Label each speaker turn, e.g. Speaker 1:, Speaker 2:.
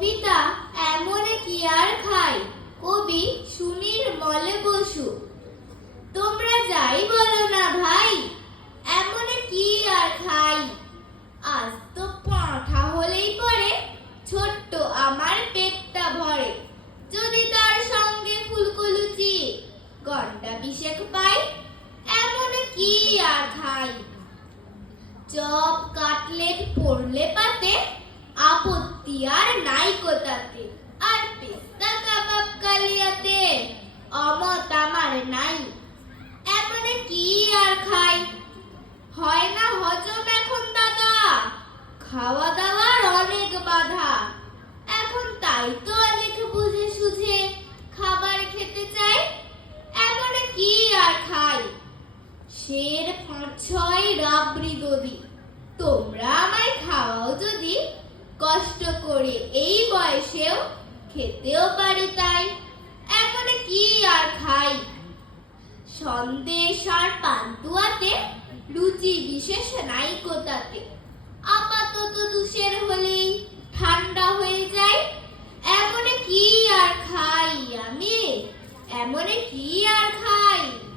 Speaker 1: কবিতা এমনে কি আর খাই? কবি সুনীর মলে বসু। তোমরা যাই বলো না ভাই, এমনে কি আর খাই? আজ তো পাঁঠা হলেই পরে ছোট্ট আমার পেটটা ভরে। যদি তার সঙ্গে ফুলকলুচি, গন্ডা বিশেক পাই, এমন কি আর খাই? চপ কাটলেট পড়লে পাতে আপত্তি আর নাই কোতাতে আর পেস্তা কাবাব কালিয়াতে অমত আমার নাই এমনে কি আর খাই হয় না হজম এখন দাদা খাওয়া দাওয়ার অনেক বাধা এখন তাই তো অনেক বুঝে সুঝে খাবার খেতে চাই এমনে কি আর খাই শের পাঁচ ছয় রাবড়ি দদি তোমরা আমায় কষ্ট করে। এই বয়সেও খেতেও পারি তাই। এখন কি আর খাই? সন্দেশ আর পান্তুয়াতে রুচি বিশেষ নাই কোথাতে। আপাতত দুষের হলেই ঠান্ডা হয়ে যায়। এমনে কি আর খাই আমি? এমনে কি আর খাই?